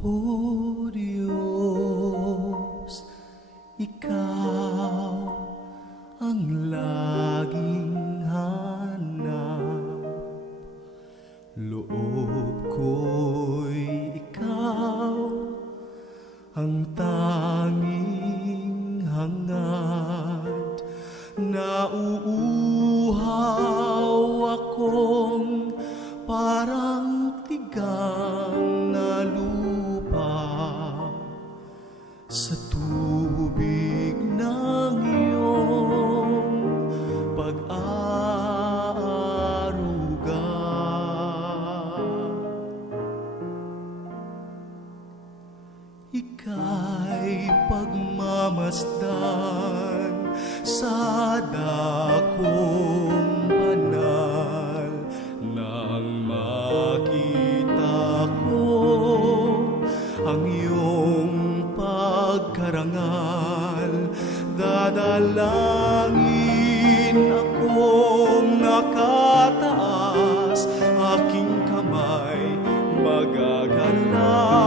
O Diyos, Ikaw ang laging hanap. Loob ko'y Ikaw ang tanging hangad. Nauuhaw akong parang tigang na lupa sa tubig ng iyong pag-aaruga. Ika'y pagmamasdan sa dakong banal nang makita ko ang iyong pagkarangal. Dadalangin akong nakataas, aking kamay magagalaw